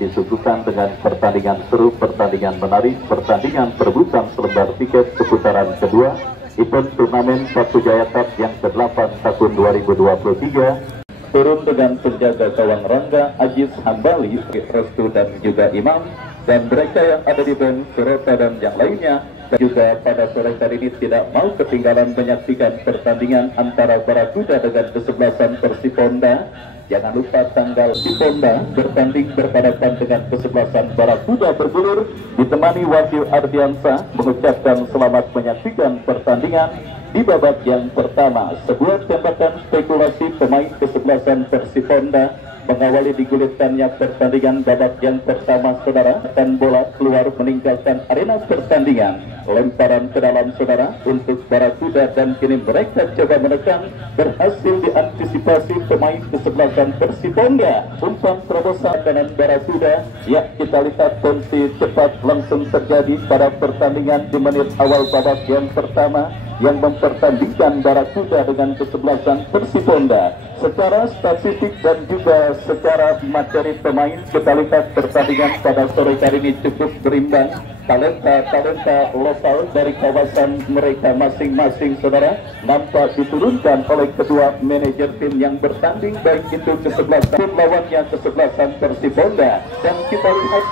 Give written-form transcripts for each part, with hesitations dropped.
disuguhkan dengan pertandingan seru, pertandingan menarik, pertandingan perebutan selembar tiket seputaran kedua event turnamen Paku Jaya Cup yang ke-8 tahun 2023. Turun dengan penjaga gawang Rangga, Aziz Hambali, Restu dan juga Imam, dan mereka yang ada di band Surota dan yang lainnya. Dan juga pada sore hari ini tidak mau ketinggalan menyaksikan pertandingan antara Barakuda dengan kesebelasan Persiponda. Jangan lupa tanggal Persiponda bertanding berhadapan dengan kesebelasan Barakuda bergulir, ditemani Wahyu Ardiansa mengucapkan selamat menyaksikan pertandingan. Di babak yang pertama, sebuah tembakan spekulasi pemain kesebelasan Persiponda mengawali digulirkannya pertandingan babak yang pertama, saudara, dan bola keluar meninggalkan arena pertandingan. Lemparan ke dalam, saudara, untuk Barakuda, dan kini mereka coba menekan, berhasil diantisipasi pemain kesebelasan Persiponda. Umpan terobosan kanan Barakuda, ya kita lihat tensi cepat langsung terjadi pada pertandingan di menit awal babak yang pertama yang mempertandingkan Barakuda dengan kesebelasan Persiponda. Secara statistik dan juga secara materi pemain, kita lihat pertandingan pada sore hari ini cukup berimbang. Talenta lokal dari kawasan mereka masing-masing, saudara, nampak diturunkan oleh kedua manajer tim yang bertanding, baik itu kesebelasan lawannya kesebelasan Persiponda. Dan kita lihat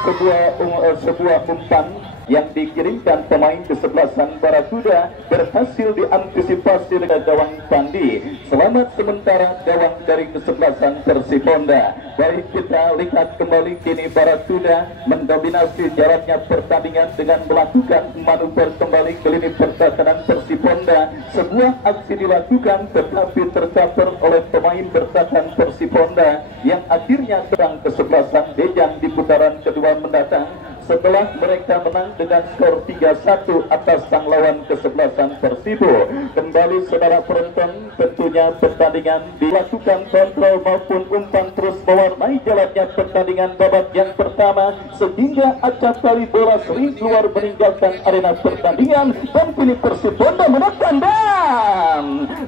sebuah umpan yang dikirimkan pemain kesebelasan Barakuda berhasil diantisipasi dengan gawang Pandi. Selamat sementara gawang dari kesebelasan Persiponda. Baik, kita lihat kembali kini Barakuda mendominasi jaraknya pertandingan dengan melakukan manuver kembali ke lini pertahanan Persiponda. Sebuah aksi dilakukan tetapi tercover oleh pemain bertahan Persiponda yang akhirnya serang kesebelasan Dejang di putaran kedua mendatang. Setelah mereka menang dengan skor 3-1 atas sang lawan kesebelasan Persibo. Kembali saudara penonton, tentunya pertandingan dilakukan kontrol maupun umpan terus mewarnai jalannya pertandingan babak yang pertama, sehingga acap kali bola sering keluar meninggalkan arena pertandingan, dan kini Persiponda menekan, dan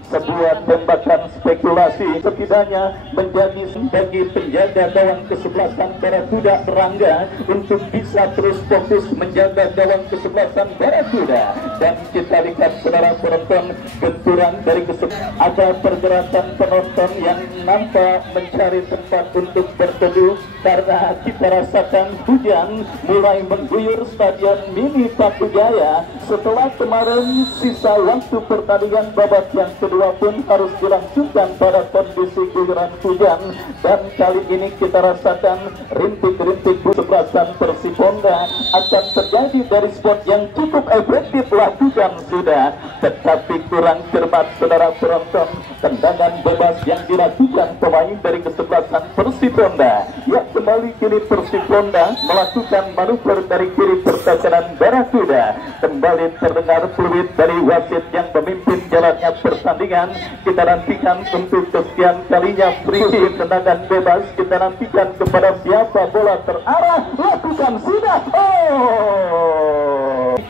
sebuah tembakan spekulasi setidaknya menjadi bagi penjaga gawang kesebelasan Barakuda Rangga untuk bisa terus fokus menjaga gawang kesebelasan Barakuda. Dan kita lihat saudara penonton, benturan dari ada pergerakan penonton yang nampak mencari tempat untuk berteduh karena kita rasakan hujan mulai mengguyur stadion mini Paku Jaya. Setelah kemarin sisa waktu pertandingan babak yang kedua pun harus dilangsungkan pada kondisi guyuran hujan, dan kali ini kita rasakan rintik-rintik kesebelasan Persiponda akan terjadi dari spot yang cukup efektif lakukan sudah, tetapi kurang cermat saudara penonton. Tendangan bebas yang dilakukan pemain dari kesebelasan Persiponda. Ya, kembali kini Persiponda melakukan manuver dari kiri pertahanan Barakuda. Kembali terdengar fluid dari wasit yang memimpin jalannya pertandingan. Kita nantikan untuk kesekian kalinya free tendangan bebas. Kita nantikan kepada siapa bola terarah, lakukan sudah.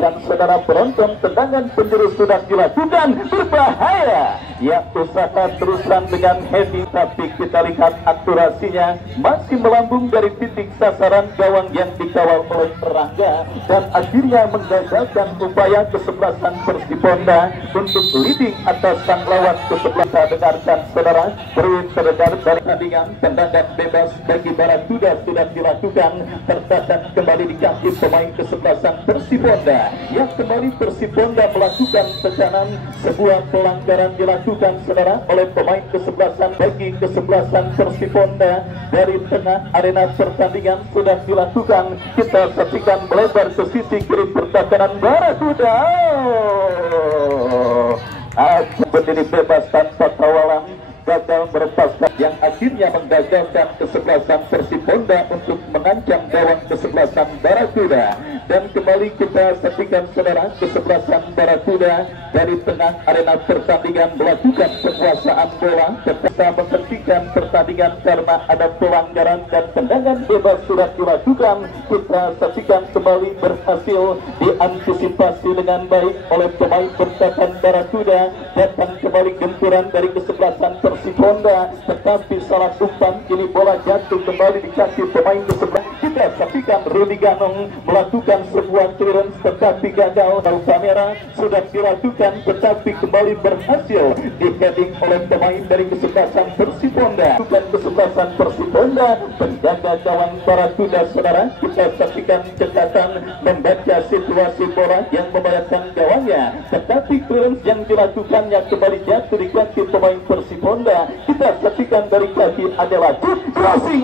Dan saudara penonton, tendangan penjuru sudah dilakukan, berbahaya. Ya, usaha terusan dengan heading, tapi kita lihat akurasinya masih melambung dari titik sasaran gawang yang dikawal oleh Rangga, dan akhirnya menggagalkan upaya kesebelasan Persiponda untuk leading atas sang lawan kesebelasan. Dengarkan saudara, terdengar dari tandingan tendangan bebas bagi Barakuda sudah dilakukan, tertahan kembali di kaki pemain kesebelasan Persiponda. Yang kembali Persiponda melakukan tekanan, sebuah pelanggaran dilakukan saudara oleh pemain kesebelasan bagi kesebelasan Persiponda. Dari tengah arena pertandingan sudah dilakukan, kita saksikan melebar ke sisi kiri pertahanan Barakuda. Berdiri bebas tanpa kawalan, gagal berpasang yang akhirnya menggagalkan kesebelasan Persiponda untuk mengancam gawang kesebelasan Barakuda. Dan kembali kita saksikan saudara, kesebelasan Barakuda dari tengah arena pertandingan melakukan penguasaan bola, serta menghentikan pertandingan karena ada pelanggaran dan tendangan bebas sudah dilakukan. Kita saksikan kembali berhasil diantisipasi dengan baik oleh pemain bertahan Barakuda. Datang kembali gempuran dari kesebelasan Persiponda, tetapi salah umpan, kini bola jatuh kembali di kaki pemain kesebelasan. kita saksikan Rudi Ganong melakukan sebuah clearance tetapi gagal. Kamera sudah dilakukan tetapi kembali berhasil di heading oleh pemain dari kesebelasan Persiponda. Bukan kesebelasan Persiponda, penjaga gawang Barakuda saudara. Kita saksikan catatan membaca situasi bola yang membahayakan gawangnya, tetapi clearance yang dilakukannya kembali jatuh di kaki pemain Persiponda. Kita saksikan dari kaki adalah crossing,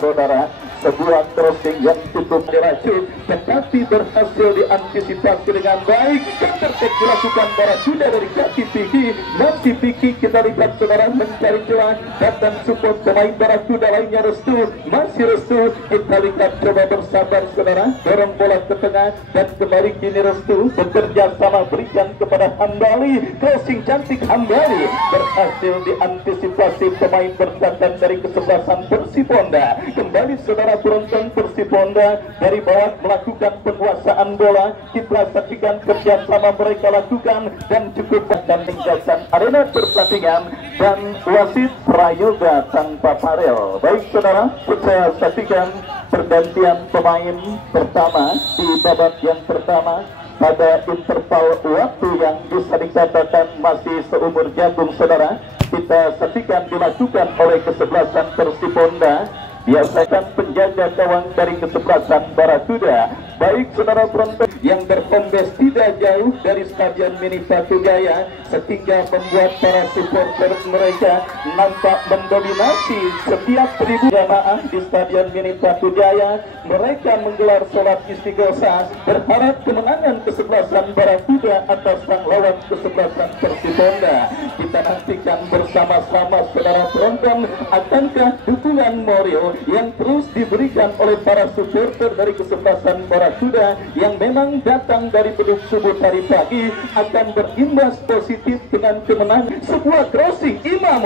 saudara, sebuah crossing yang cukup diracun tetapi berhasil diantisipasi dengan baik. Counter-attack dilakukan Barakuda dari kaki Piki. Masih Piki kita lihat saudara mencari celah dan support pemain Barakuda lainnya Restu. Masih Restu, kita lihat coba bersabar saudara, dorong bola ke tengah dan kembali kini Restu bekerja sama berikan kepada Hambali. Crossing cantik Hambali berhasil diantisipasi pemain bertahan dari kesebelasan Persiponda. Kembali saudara penonton Persiponda dari bawah melakukan penguasaan bola. Kita saksikan kerjasama mereka lakukan dan cukup dan meninggalkan arena pertandingan dan wasit prayoga tanpa parel. Baik saudara, kita saksikan pergantian pemain pertama di babak yang pertama pada interval waktu yang bisa dikatakan masih seumur jagung saudara. Kita saksikan dilakukan oleh kesebelasan Persiponda. Biasakan penjaga gawang dari kesebelasan Barakuda. Baik saudara penonton yang berkombes tidak jauh dari Stadion Mini Batu Jaya sehingga membuat para supporter mereka nampak mendominasi setiap ribu jamaah di Stadion Mini Batu Jaya. Mereka menggelar sholat istighosah berharap kemenangan kesebelasan Barakuda atas sang lawan kesebelasan Persiponda. Kita nantikan bersama-sama saudara penonton, akankah dukungan moral yang terus diberikan oleh para supporter dari kesebelasan Barakuda yang memang datang dari beduk subuh tadi pagi akan berimbas positif dengan kemenangan. Sebuah crossing Imam,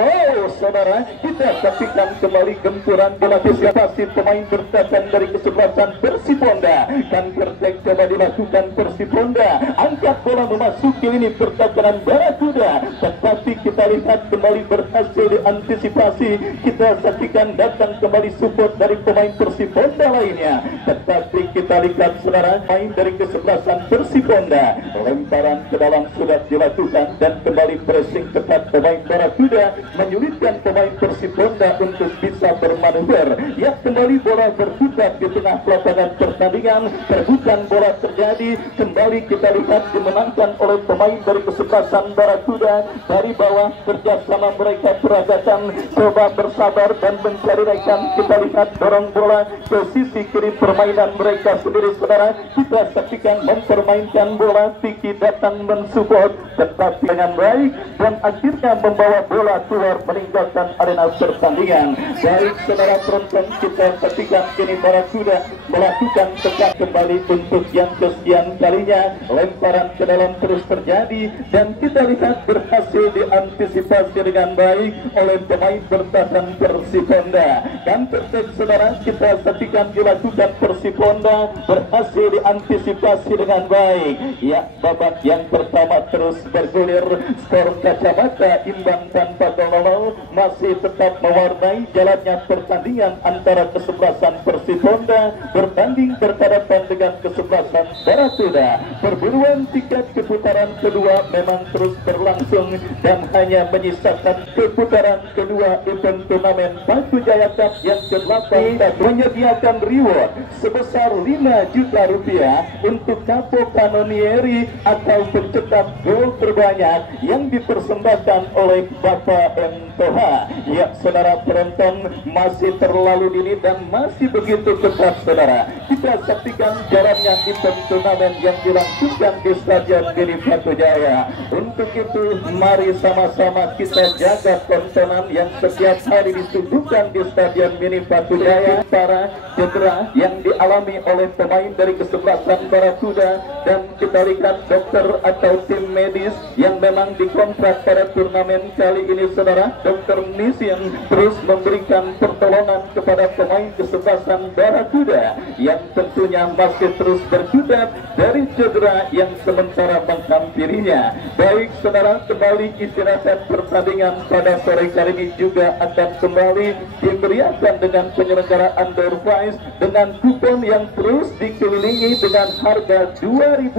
saudara, kita saksikan kembali gempuran bola antisipasi pemain bertahan dari kesebelasan Persiponda. Dan bertek coba dilakukan Persiponda, angkat bola memasuki lini pertahanan Barakuda, tetapi kita lihat kembali berhasil diantisipasi. Kita saksikan datang kembali support dari pemain Persiponda lainnya, tetapi kita lihat saudara main dari kesebelasan Persiponda. Lemparan ke dalam sudah dilakukan dan kembali pressing ketat pemain Barakuda menyulitkan pemain Persiponda untuk bisa bermanuver. Ya, kembali bola berputar di tengah lapangan pertandingan. Perebutan bola terjadi, kembali kita lihat dimenangkan oleh pemain dari kesebelasan Barakuda. Dari bawah kerjasama mereka peragatan coba bersabar dan mencari rekan. Kita lihat dorong bola ke sisi kiri permainan mereka sendiri saudara. Kita saksikan mempermainkan bola, Piki datang mensupport tetapi dengan baik dan akhirnya membawa bola keluar meninggalkan arena pertandingan. Baik saudara penonton, kita saksikan kini Barakuda melakukan tekan kembali untuk yang kesekian kalinya. Lemparan ke dalam terus terjadi dan kita lihat berhasil diantisipasi dengan baik oleh pemain bertahan Persiponda. Dan tertek saudara, kita saksikan dilakukan Persiponda berhasil diantisipasi dengan baik. Ya, babak yang pertama terus bergulir, skor kacamata imbang tanpa gol masih tetap mewarnai jalannya pertandingan antara kesebelasan Persiponda bertanding berhadapan dengan kesebelasan Barakuda. Perburuan tiket keputaran kedua memang terus berlangsung dan hanya menyisakan keputaran kedua event turnamen Batu Jaya Cup yang ke-8 menyediakan reward sebesar 5 juta rupiah untuk Capo Canonieri atau pencetak gol terbanyak yang dipersembahkan oleh Bapak M. Toha. Ya saudara penonton, masih terlalu dini dan masih begitu ketat saudara. Kita saksikan jalannya event turnamen yang dilangsungkan di Stadion Giri Batu Jaya. Untuk itu mari sama-sama kita jaga tontonan yang setiap hari disuguhkan di Stadion Mini Batu Jaya. Para cedera yang dialami oleh pemain dari kesebelasan Barakuda dan kita lihat dokter atau tim medis yang memang dikontrak pada turnamen kali ini saudara. Dokter Nisin terus memberikan pertolongan kepada pemain kesebelasan Barakuda yang tentunya masih terus berkutat dari cedera yang sementara menghampirinya. Baik saudara, kembali istirahat pertandingan pada sore kali ini juga akan kembali diberi dimeriahkan dengan penyelenggaraan door prize dengan kupon yang terus dikelilingi dengan harga Rp2.000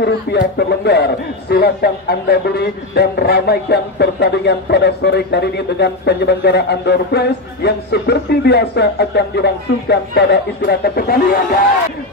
per lembar. Silakan Anda beli dan ramaikan pertandingan pada sore kali ini dengan penyelenggaraan door prize yang seperti biasa akan dilangsungkan pada istirahat pertandingan.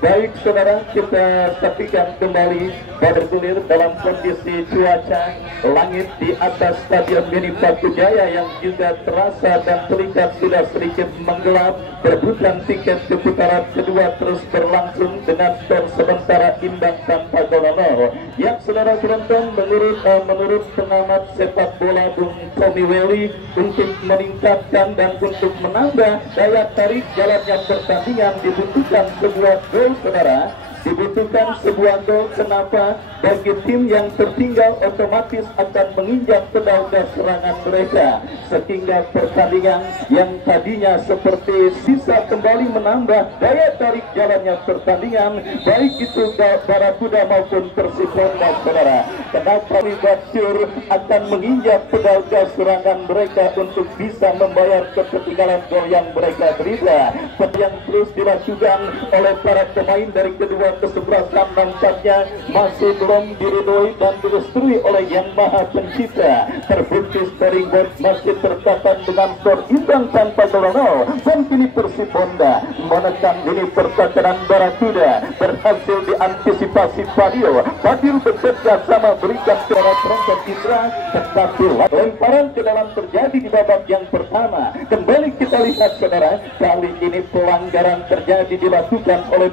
Baik saudara, kita saksikan kembali bergulir dalam kondisi cuaca langit di atas Stadion Mini Batujaya yang juga terasa dan terlihat sudah sedikit menggelap. Perebutan tiket ke putaran kedua terus berlangsung dengan skor sementara imbang tanpa gol. Yang saudara penonton, menurut pengamat sepak bola Bung Tommy Welly, untuk meningkatkan dan untuk menambah daya tarik jalannya pertandingan dibutuhkan sebuah gol saudara. Dibutuhkan sebuah gol. Kenapa? Bagi tim yang tertinggal otomatis akan menginjak pedal gas serangan mereka, sehingga pertandingan yang tadinya seperti sisa kembali menambah daya tarik jalannya pertandingan, baik itu Barakuda maupun Persipona saudara. Kenapa Libatur akan menginjak pedal gas serangan mereka untuk bisa membayar ketertinggalan gol yang mereka terima. Yang terus dilakukan oleh para pemain dari kedua kesebelasan nampaknya masih belum diridhoi dan direstui oleh Yang Maha Pencipta. Terbukti scoringboard masih tercatat dengan skor imbang tanpa gol. Dan kini Persibonda menekan ini pertahanan Barakuda, berhasil diantisipasi Fadil. Fadil bekerja sama berikan suara penonton Indra, tetapi lemparan ke dalam terjadi di babak yang pertama. Kembali kita lihat saudara, kali ini pelanggaran terjadi dilakukan oleh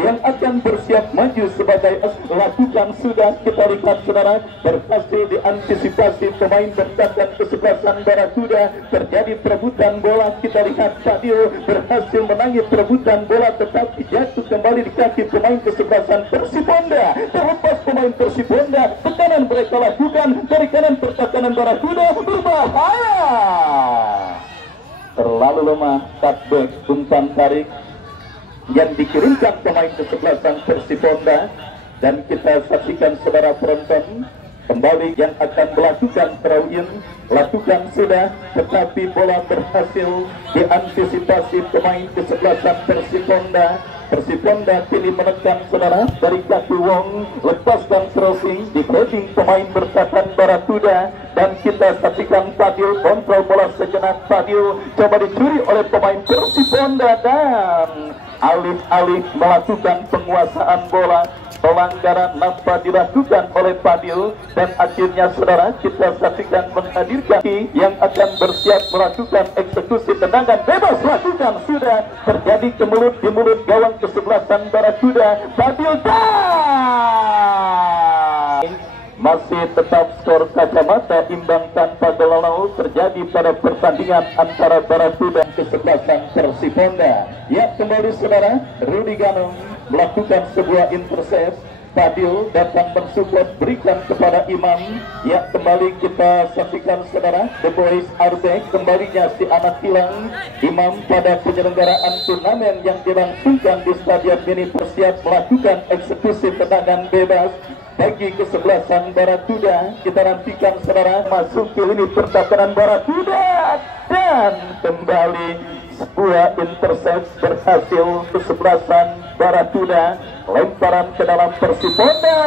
yang akan bersiap maju sebagai lakukan sudah kita lihat saudara, berhasil diantisipasi pemain bertahan kesebelasan Barakuda. Terjadi perebutan bola, kita lihat Fadil berhasil menangis perebutan bola tetapi jatuh kembali di kaki pemain kesebelasan Persibonda. Terlepas pemain Persibonda, tekanan mereka lakukan dari kanan pertahanan Barakuda berbahaya. Terlalu lemah cutback umpan tarik yang dikirimkan pemain kesebelasan Persibonda. Dan kita saksikan saudara penonton, kembali yang akan melakukan throw-in, lakukan sudah, tetapi bola berhasil diantisipasi pemain kesebelasan Persibonda. Persibonda kini menekan saudara dari kaki Wong, lepaskan crossing, dikrossing pemain bertahan Barakuda. Dan kita saksikan Fadil kontrol bola sejenak. Fadil coba dicuri oleh pemain Persibonda dan alih-alih melakukan penguasaan bola, pelanggaran nampak dilakukan oleh Fadil. Dan akhirnya saudara, kita saksikan menghadirkan yang akan bersiap melakukan eksekusi tendangan bebas. Lakukan sudah, terjadi kemulut di mulut gawang kesebelasan Barakuda. Fadil masih tetap skor kacamata imbang tanpa gol terjadi pada pertandingan antara Barakuda dan kesebelasan Persibonda. Ya, kembali saudara, Rudi Ganong melakukan sebuah intercept. Fadil datang mensupport, berikan kepada Imam. Ya, kembali kita saksikan saudara, The Boys Arbek, kembalinya si anak hilang Imam pada penyelenggaraan turnamen yang dilangsungkan di Stadion Mini bersiap melakukan eksekusi tendangan bebas bagi kesebelasan Barakuda. Kita nantikan saudara masuk ke lini pertahanan Barakuda dan kembali sebuah intercept berhasil kesebelasan Barakuda. Lemparan ke dalam Persibonda.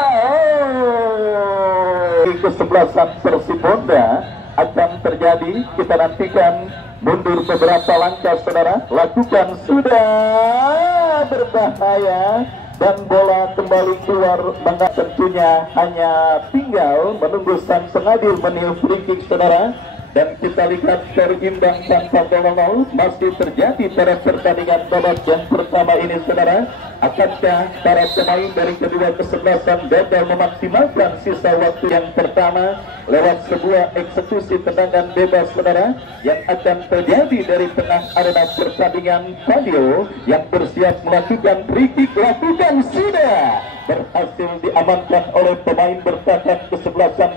Kesebelasan Persibonda akan terjadi. Kita nantikan mundur beberapa langkah saudara. Lakukan sudah, berbahaya. Dan bola kembali keluar. Maka tentunya hanya tinggal menunggu sang pengadil meniup free kick saudara. Dan kita lihat skor imbang tanpa gol masih terjadi pada pertandingan babak yang pertama ini saudara. Akankah para pemain dari kedua kesebelasan gagal memaksimalkan sisa waktu yang pertama lewat sebuah eksekusi tendangan bebas saudara yang akan terjadi dari tengah arena pertandingan. Fadil yang bersiap melakukan free kick, lakukan sudah, berhasil diamankan oleh pemain bertahan kesebelasan.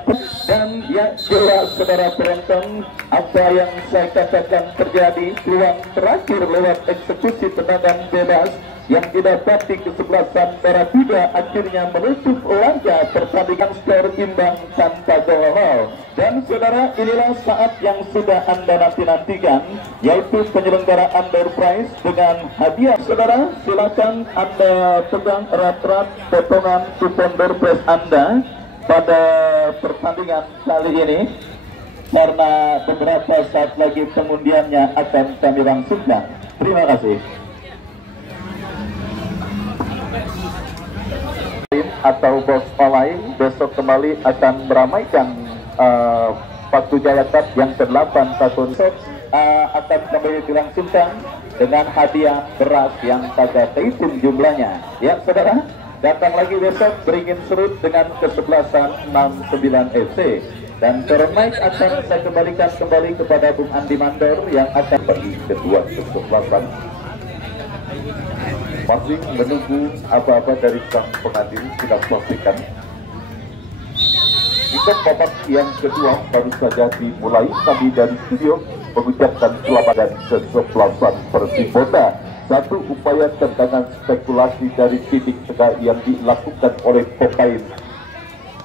Dan ya jelas saudara penonton, apa yang saya katakan terjadi, peluang terakhir lewat eksekusi tendangan bebas yang didapati kesebelasan Barakuda akhirnya menutup laga pertandingan skor imbang tanpa gol. Dan saudara, inilah saat yang sudah Anda nanti-nantikan, yaitu penyelenggaraan door prize dengan hadiah. Saudara, silakan Anda pegang erat-erat potongan kupon door prize Anda pada pertandingan kali ini, karena beberapa saat lagi pengundiannya akan kami langsungkan. Terima kasih. Atau bos online besok kembali akan meramaikan Paku Jaya Cup yang ke-8 tahun akan kembali dilangsungkan dengan hadiah beras yang kagak terhitung jumlahnya. Ya saudara, datang lagi besok beringin serut dengan kesebelasan 69 FC. Dan ternaik akan saya kembalikan kembali kepada Bung Andi Mandor yang akan bagi kedua kesebelasan. Masih menunggu apa-apa dari sang pengadil, kita pastikan. Jika babak yang kedua baru saja dimulai, kami dari studio mengucapkan selamat dan kesebelasan Persipura. Satu upaya tendangan spekulasi dari titik tengah yang dilakukan oleh pemain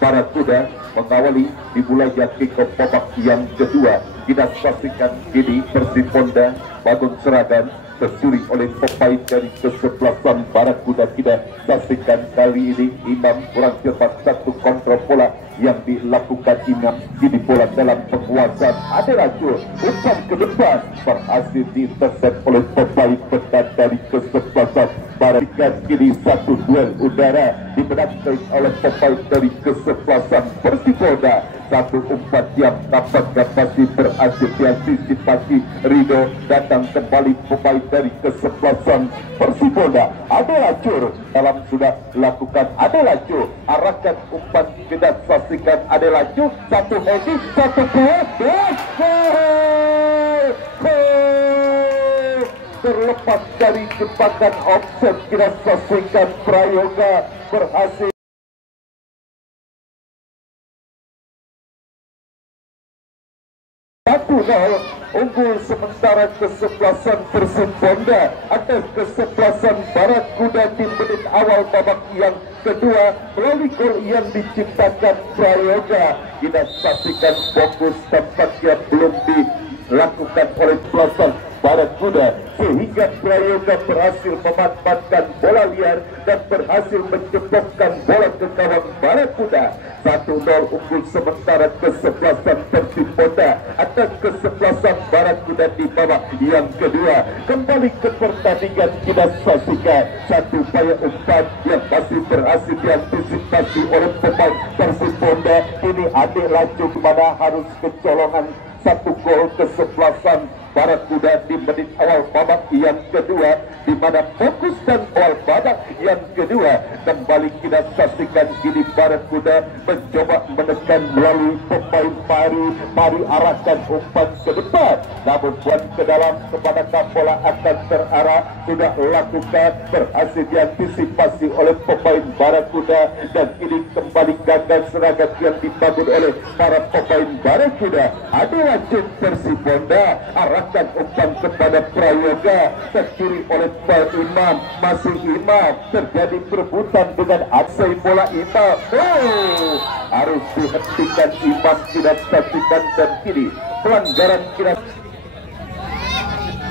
Barakuda mengawali dimulainya kick-off babak yang kedua. Kita saksikan ini Persipura bangun serangan tercuri oleh pemain dari kesebelasan Barakuda. Kita saksikan kali ini Imam kurang cepat satu kontrol bola yang dilakukan Imam. Kini bola dalam penguasaan adalah umpan ke depan berhasil diintercept oleh pemain pekat dari kesebelasan Barakuda. Kini satu duel udara dimenangkan oleh pemain dari kesebelasan Persipura. Satu umpan yang tampaknya masih berhasil diantisipasi Rido. Datang kembali pemain dari kesebelasan Persipura. Adalah Cur dalam sudah lakukan adalah Cur, arahkan umpan, kita saksikan adalah Cur, satu heading, satu gol, terlepas dari jebakan offset. Kita saksikan Prayoga berhasil 1-0 unggul sementara kesebelasan Persipura atas kesebelasan Barakuda di menit awal babak yang kedua melalui gol yang diciptakan Prayoga. Kita saksikan fokus tampaknya belum dilakukan oleh kesebelasan Barakuda sehingga Prayoga berhasil memanfaatkan bola liar dan berhasil menjebokkan bola ke gawang Barakuda. 1-0 unggul sementara kesebelasan Persipura atas kesebelasan Barakuda di babak yang kedua. Kembali ke pertandingan, kita saksikan satu upaya umpan yang masih berhasil diantisipasi oleh pemain Persipura. Ini adik laju kemana harus kecolongan satu gol kesebelasan Barakuda di menit awal babak yang kedua, di mana fokus dan awal babak yang kedua kembali kita saksikan kini Barakuda mencoba menekan melalui pemain Mari arahkan umpan ke depan, namun buat ke dalam kepada bola akan terarah sudah lakukan, berhasil diantisipasi oleh pemain Barakuda dan ini kembali gagal serangan yang dibangun oleh para pemain Barakuda. Adalah tim Persipura, arahkan umpan kepada Prayoga, tercuri oleh Imam, masih Imam, terjadi perebutan dengan aksi bola Imam. Harus dihentikan Imam, tidak saksikan dan kini pelanggaran kira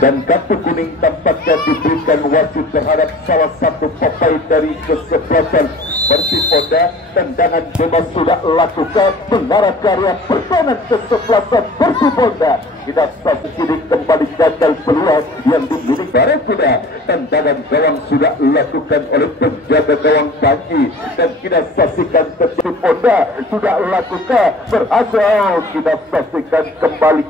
dan kartu kuning tampaknya diberikan wasit terhadap salah satu pemain dari kesebelasan Persipura. Tendangan bebas sudah lakukan mengarah karya pertahanan kesebelasan Persipura. Kita saksikan kembali gagal peluang yang dimiliki Barakuda. Tendangan gawang sudah dilakukan oleh penjaga gawang Panji dan kita saksikan Persipura sudah lakukan berhasil. Kita saksikan kembali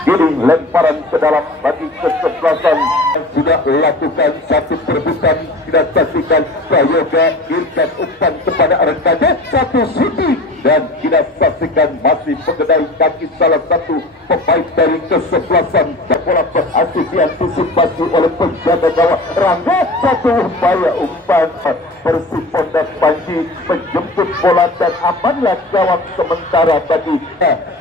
ini lemparan ke dalam bagi kesebelasan yang sudah lakukan satu perebutan. Kita saksikan Prayoga kirimkan umpan kepada rekannya, satu shooting dan kita saksikan masih mengenai kaki salah satu pemain dari kesebelasan. Bola berhasil diantisipasi oleh penjaga gawang Rangga. Satu upaya umpan Persipura Panji menjemput bola dan amanlah gawang sementara bagi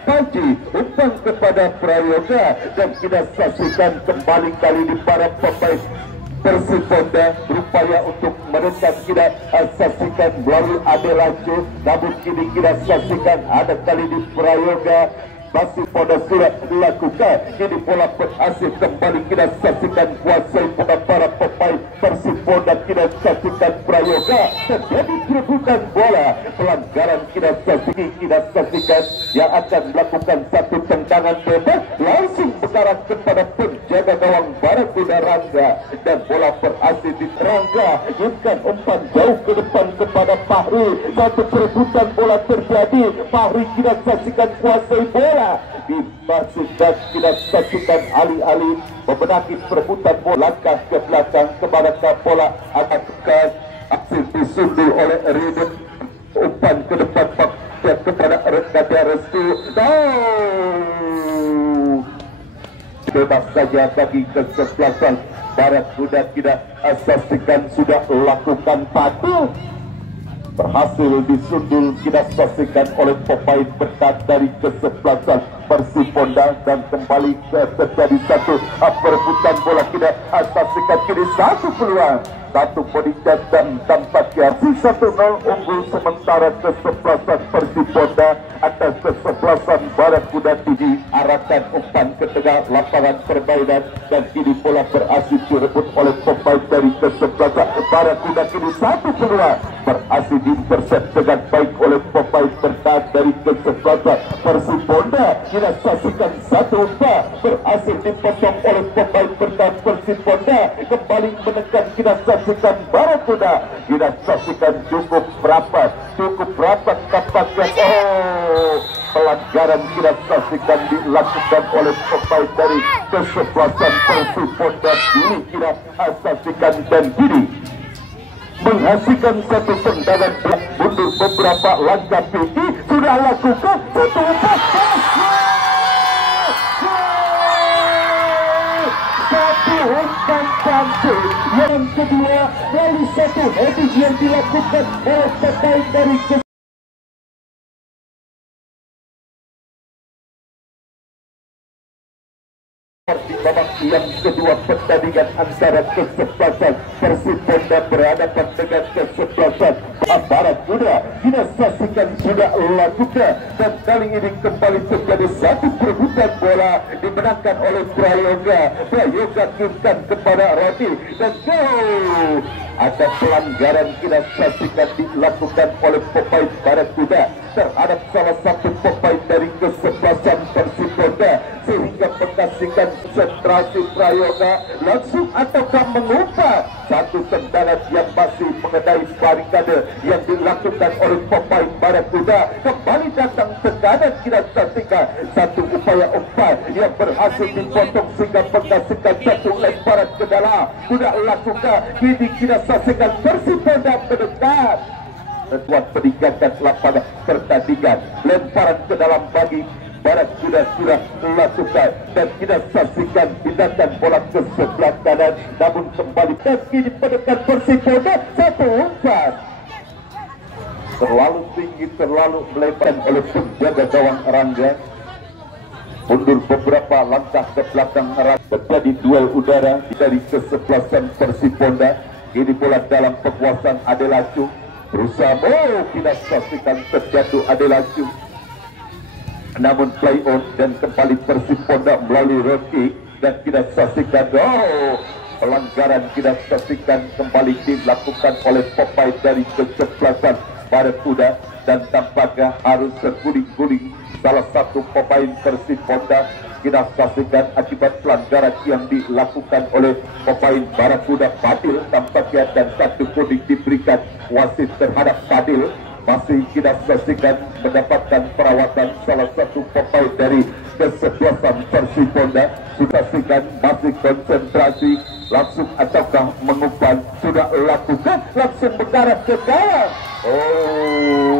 Panji. Umpan kepada Prayoga dan kita saksikan kembali kali ini para pemain Persiponda berupaya untuk menekan, kita saksikan melalui Adelaju, namun kini kita saksikan ada kali di Prayoga masih pada surat dilakukan. Kini bola berhasil kembali kita saksikan kuasai pada para pemain Persiponda. Kita saksikan Prayoga terjadi perebutan bola, pelanggaran kita saksikan yang akan melakukan satu tendangan bebas langsung mengarah kepada penjaga gawang Barakuda Rangga, dan bola berhasil diterangga bukan umpan jauh ke depan kepada Fahri. Satu perebutan bola terjadi, Fahri kita saksikan kuasai bola dimasukkan, kita saksikan alih-alih membenaki perebutan bola langkah ke belakang kepada bola akan hasil disundul oleh Ridho, umpan ke depan kepada Rekada Restu. Bebas saja bagi kesebelasan Barakuda. Kita saksikan sudah lakukan patuh, berhasil disundul, kita saksikan oleh pemain berkat dari kesebelasan Persiponda, dan kembali terjadi satu perebutan bola. Kita saksikan kini satu peluang, satu bodyguard, dan tampaknya 1-0 unggul sementara kesebelasan Persiponda atas kesebelasan Barakuda. Diarahkan umpan ke tengah lapangan permainan, dan kini bola berhasil direbut oleh pemain dari kesebelasan Barakuda. Kini satu peluang berhasil diintersep dengan baik oleh pemain bertahan dari kesebelasan Persiponda. Kita saksikan satu umpan berhasil dipotong oleh pemain bertahan Persiponda, kembali menekan. Kita saksikan Barakuda. Kita saksikan cukup rapat tampaknya. Pelanggaran kita saksikan dilakukan oleh pemain dari kesebelasan Persiponda. Ini kita saksikan, dan kini menghasilkan satu tendangan mundur beberapa langkah. Tinggi sudah lakukan satu umpan, satu umpan cantik. Yang kedua dari satu heading yang dilakukan oleh pemain dari di babak yang kedua pertandingan antara kesebelasan Persiponda berhadapan dengan kesebelasan Barakuda. Kita saksikan sudah lakukan, dan kali ini kembali terjadi satu perebutan bola dimenangkan oleh Prayoga. Prayoga kirimkan kepada Roti, dan gol. Ada pelanggaran kita saksikan dilakukan oleh pemain Barakuda terhadap salah satu pemain dari kesebelasan Persiponda, sehingga mengasihkan konsentrasi Prayoga langsung ataukah mengubah satu tendangan yang masih mengenai barikade yang dilakukan oleh pemain Barakuda. Kembali datang tekanan, kita saksikan satu upaya umpan yang berhasil dipotong sehingga mengasihkan satu lemparan ke dalam. Sudah lakukan, kini kita saksikan Persiponda mendekat buat peningkatan lapangan pertandingan. Lemparan ke dalam bagi Barakuda sudah lakukan, dan kita saksikan tindakan bola ke sebelah kanan, namun kembali kini pendekat Persiponda. Satu umpan terlalu tinggi, terlalu melebar oleh penjaga gawang Rangga. Mundur beberapa langkah ke belakang, terjadi duel udara dari kesebelasan Persiponda. Ini bola dalam kekuasaan Adelaju, berusaha kita saksikan terjatuh Adelaju, namun play on, dan kembali Persiponda melalui Roti, dan kita saksikan pelanggaran kita saksikan kembali dilakukan oleh pemain dari kesebelasan Barakuda, dan tampaknya harus terguling-guling salah satu pemain Persiponda. Kita saksikan akibat pelanggaran yang dilakukan oleh pemain Barakuda. Fadil tampaknya, dan satu kuning diberikan wasit terhadap Fadil. Masih kita saksikan mendapatkan perawatan salah satu pemain dari kesebelasan Persiponda. Saksikan masih konsentrasi, langsung ataukah mengumpan, sudah lakukan, langsung mengarah ke gawang.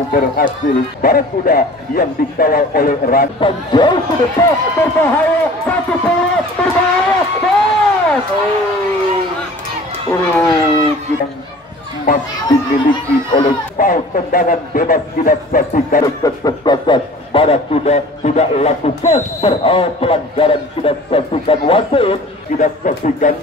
Berhasil Barakuda yang dikawal oleh Rantan jauh ke depan, berbahaya, satu peluang berbahaya, yang masih dimiliki oleh Paul. Tendangan bebas kita saksikan kesebelasan Barakuda sudah lakukan pelanggaran. Kita saksikan wasit, kita saksikan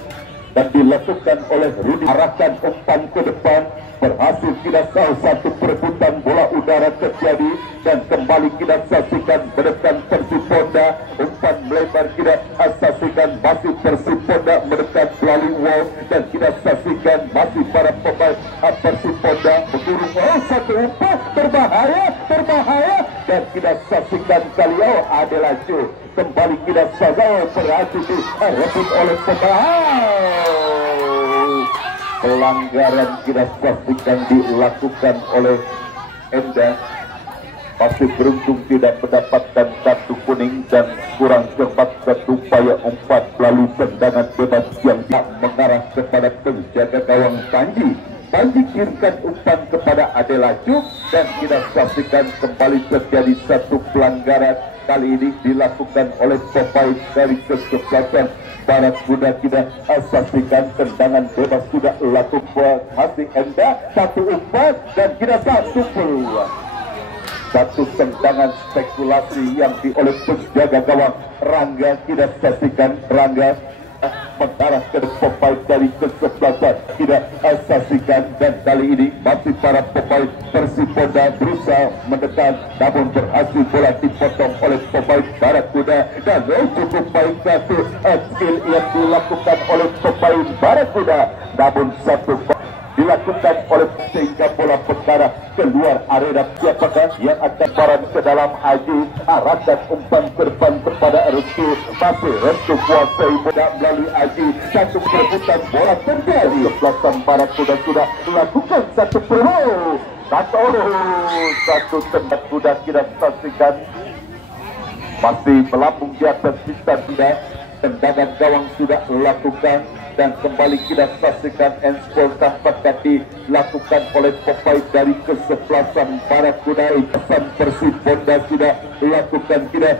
dan dilakukan oleh Rudi. Arahkan umpan ke depan, berhasil kita salah satu perebutan bola udara terjadi dan kembali kita saksikan menekan Persiponda. Umpan melebar kita saksikan masih Persiponda menekan melalui wall dan kita saksikan masih para pemain Persiponda mengurung satu umpan berbahaya dan kita saksikan Kaliau Adelaju kembali kita saksikan berhasil direbut oleh pemain. Pelanggaran kita pastikan dilakukan oleh Enda. Masih beruntung tidak mendapatkan kartu kuning dan kurang cepat berupaya umpan melalui tendangan bebas yang tak mengarah kepada penjaga gawang Panji. Panji kirimkan umpan kepada Adelaju dan kita saksikan kembali terjadi satu pelanggaran. Kali ini dilakukan oleh pemain dari kesebelasan Barat Kuda. Kita saksikan tendangan bebas sudah lakukan masih Enda, satu umpan dan kita satu peluang. Satu tendangan spekulasi yang oleh penjaga gawang Rangga. Kita saksikan Rangga mengarah ke pemain dari kesebelasan. Kita saksikan dan kali ini masih para pemain Persiponda berusaha mendekat namun berhasil bola dipotong oleh pemain Barakuda dan cukup baik satu skill yang dilakukan oleh pemain Barakuda namun satu dilakukan oleh sehingga bola mengarah keluar arena. Siapakah yang akan barang ke dalam Aji? Arahkan umpan ke depan kepada Restu. Masih Restu kuasai bola melalui Aji. Satu perebutan bola terjadi. Belakang Barakuda sudah melakukan satu peluang. Satu tendang kuda kita saksikan masih melambung di atas bintang tidak. Tendangan gawang sudah lakukan dan kembali kita saksikan handball tampaknya dilakukan oleh pemain dari kesebelasan Barakuda. Pesan Persiponda sudah lakukan kita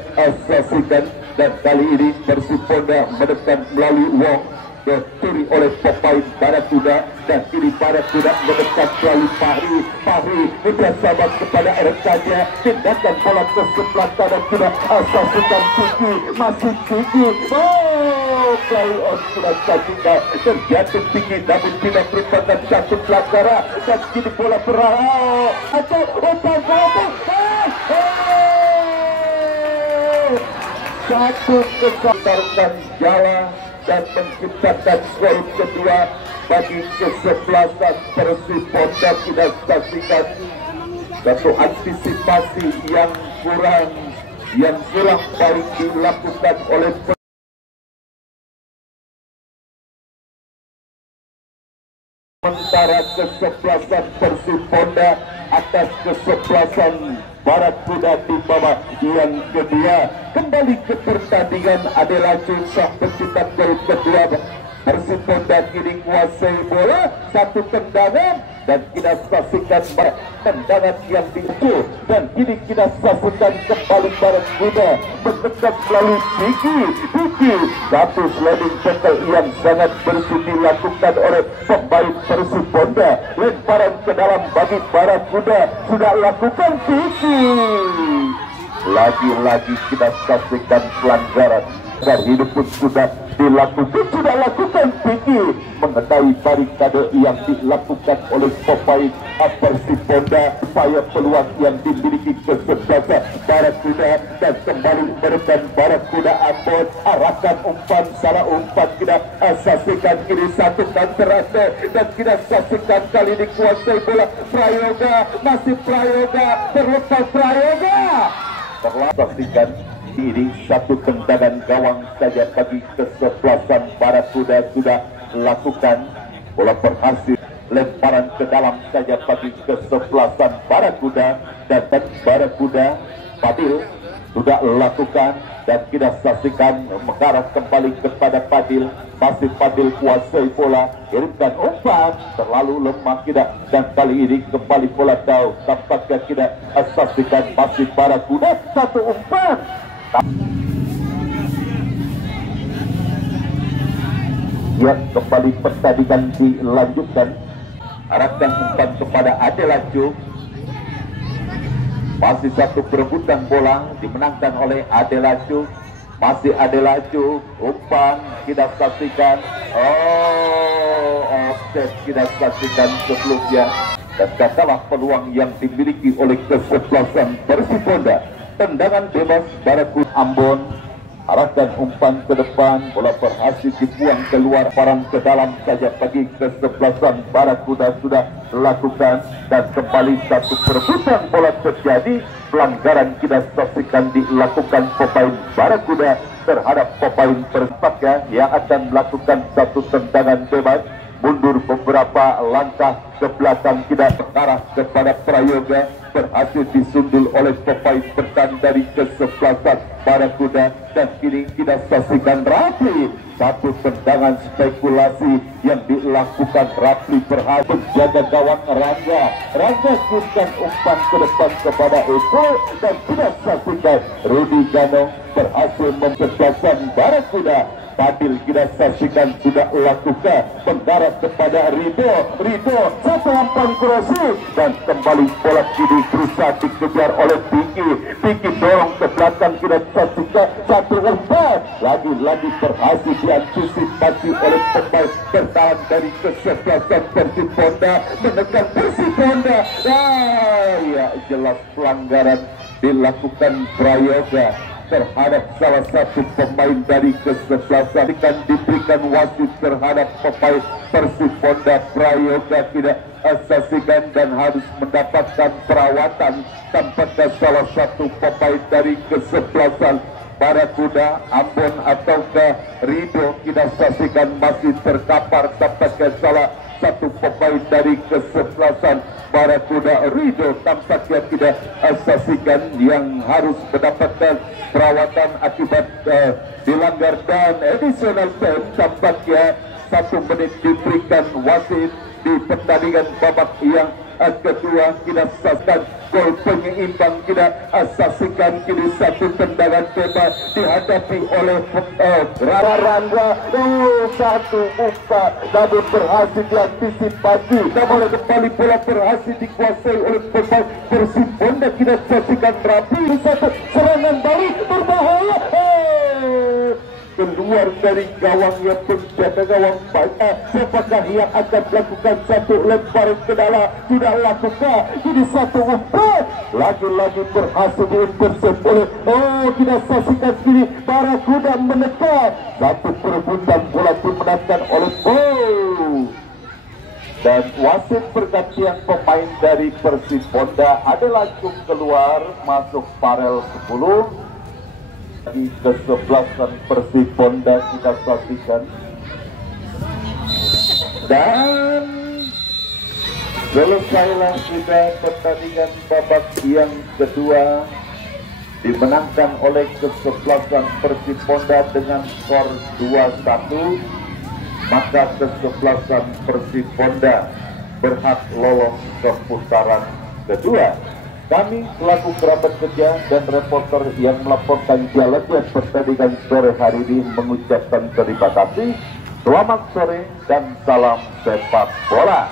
saksikan dan kali ini Persiponda menekan melalui wong dicuri oleh pemain Barakuda dan kini Barakuda mendekat melalui Fahri bersama kepada rekannya. Tindakan bola ke sebelah kanan sudah saksikan tinggi, masih tinggi. Play on sudah saksikan terjatuh tinggi namun tidak merupakan satu pelanggaran dan kini bola berarah atau satu kesempatan jalan dan menciptakan gol kedua bagi kesebelasan Persiponda. Kita saksikan satu antisipasi yang kurang baik dilakukan oleh sementara kesebelasan Persiponda atas kesebelasan Barakuda di babak yang kedua. Kembali ke pertandingan Adelaju sah pencetak gol kedua. Persiponda kini kuasai bola, satu tendangan dan kita saksikan tendangan yang diukur dan kini kita saksikan kembali Barakuda mendekat melalui Diki satu sliding tackle yang sangat bersih dilakukan oleh pemain Persiponda. Lemparan ke dalam bagi Barakuda sudah lakukan Diki. Lagi-lagi kita saksikan pelanggaran dan hidup pun sudah lakukan tinggi mengenai barikade yang dilakukan oleh pemain Persiponda. Upaya peluang yang dimiliki kesebelasan Barakuda dan kembali menekan Barakuda Ambon. Arahkan umpan, salah umpan kita saksikan kini satu terasa dan kita saksikan kali ini kuasai bola Prayoga, masih Prayoga, terlepas Prayoga. Saksikan ini satu tendangan gawang saja bagi kesebelasan Barakuda sudah lakukan. Bola berhasil lemparan ke dalam saja bagi kesebelasan Barakuda dan Barakuda Fadil sudah lakukan dan kita saksikan mengarah kembali kepada Fadil. Masih Fadil kuasai bola, kirimkan umpan terlalu lemah kita dan kali ini kembali bola jauh. Tampaknya kita saksikan masih Barakuda satu umpan. Ya, kembali pertandingan dilanjutkan. Arahkan umpan kepada Adelaju. Masih satu perebutan bola dimenangkan oleh Adelaju. Masih Adelaju, umpan kita saksikan. wasit kita saksikan sebelumnya, dan katalah peluang yang dimiliki oleh kesebelasan Persiponda. Tendangan bebas Barakuda Ambon, arahkan umpan ke depan, bola berhasil dibuang keluar, parang ke dalam saja bagi kesebelasan Barakuda sudah lakukan, dan kembali satu perebutan bola terjadi. Pelanggaran kita saksikan dilakukan pemain Barakuda terhadap pemain Persipaka yang akan melakukan satu tendangan bebas, mundur beberapa langkah ke belakang, tidak mengarah kepada Prayoga, berhasil disundul oleh pemain bertahan dari kesebelasan Barakuda, dan kini kita saksikan Rafli, satu tendangan spekulasi yang dilakukan Rafli berhasil menjaga gawang Rangga kirimkan umpan ke depan kepada Eko, dan kita saksikan Rudi Gano berhasil memperbaiki Barakuda. Fadil kita saksikan sudah lakukan mendarat kepada Rido satu umpan kurasi, dan kembali bola kiri berusaha dikejar oleh Piki dorong ke belakang, kita saksikan satu umpan lagi berhasil diantisipasi oleh pemain bertahan dari kesebelasan Persiponda menekan Persiponda. Ya jelas pelanggaran dilakukan Prayoga terhadap salah satu pemain dari kesebelasan, akan diberikan wasit terhadap pemain Persiponda. Prayoga tidak saksikan dan harus mendapatkan perawatan tampaknya salah satu pemain dari kesebelasan Barakuda Ambon ataukah Rido. Kita saksikan masih terkapar tampaknya salah satu pemain dari kesebelasan Barakuda. Rido tampaknya tidak saksikan yang harus mendapatkan perawatan akibat dilanggar, dan additional time tampaknya 1 menit diberikan wasit di pertandingan babak yang kedua. Kita saksikan gol penyeimbang, kita saksikan kini satu tendangan bebas dihadapi oleh Rangga. Satu umpan namun berhasil diantisipasi, namun kembali bola berhasil dikuasai oleh pemain Persiponda. Kita saksikan Rapi, satu serangan balik berbahaya, keluar dari gawangnya penjaga gawang banyak. Siapakah yang akan melakukan satu lemparan ke dalam? Sudah lakukan, ini satu umpan lagi-lagi berhasil diintersep oleh kita saksikan kini Barakuda menekan, satu perebutan bola dimenangkan oleh dan wasit pergantian pemain dari Persiponda adalah Cuk keluar, masuk Farel 10 di kesebelasan Persiponda. Kita saksikan, dan selesailah sudah pertandingan babak yang kedua, dimenangkan oleh kesebelasan Persiponda dengan skor 2-1. Maka kesebelasan Persiponda berhak lolos ke putaran kedua. Kami selaku kerabat kerja dan reporter yang melaporkan jalannya pertandingan sore hari ini mengucapkan terima kasih. Selamat sore dan salam sepak bola.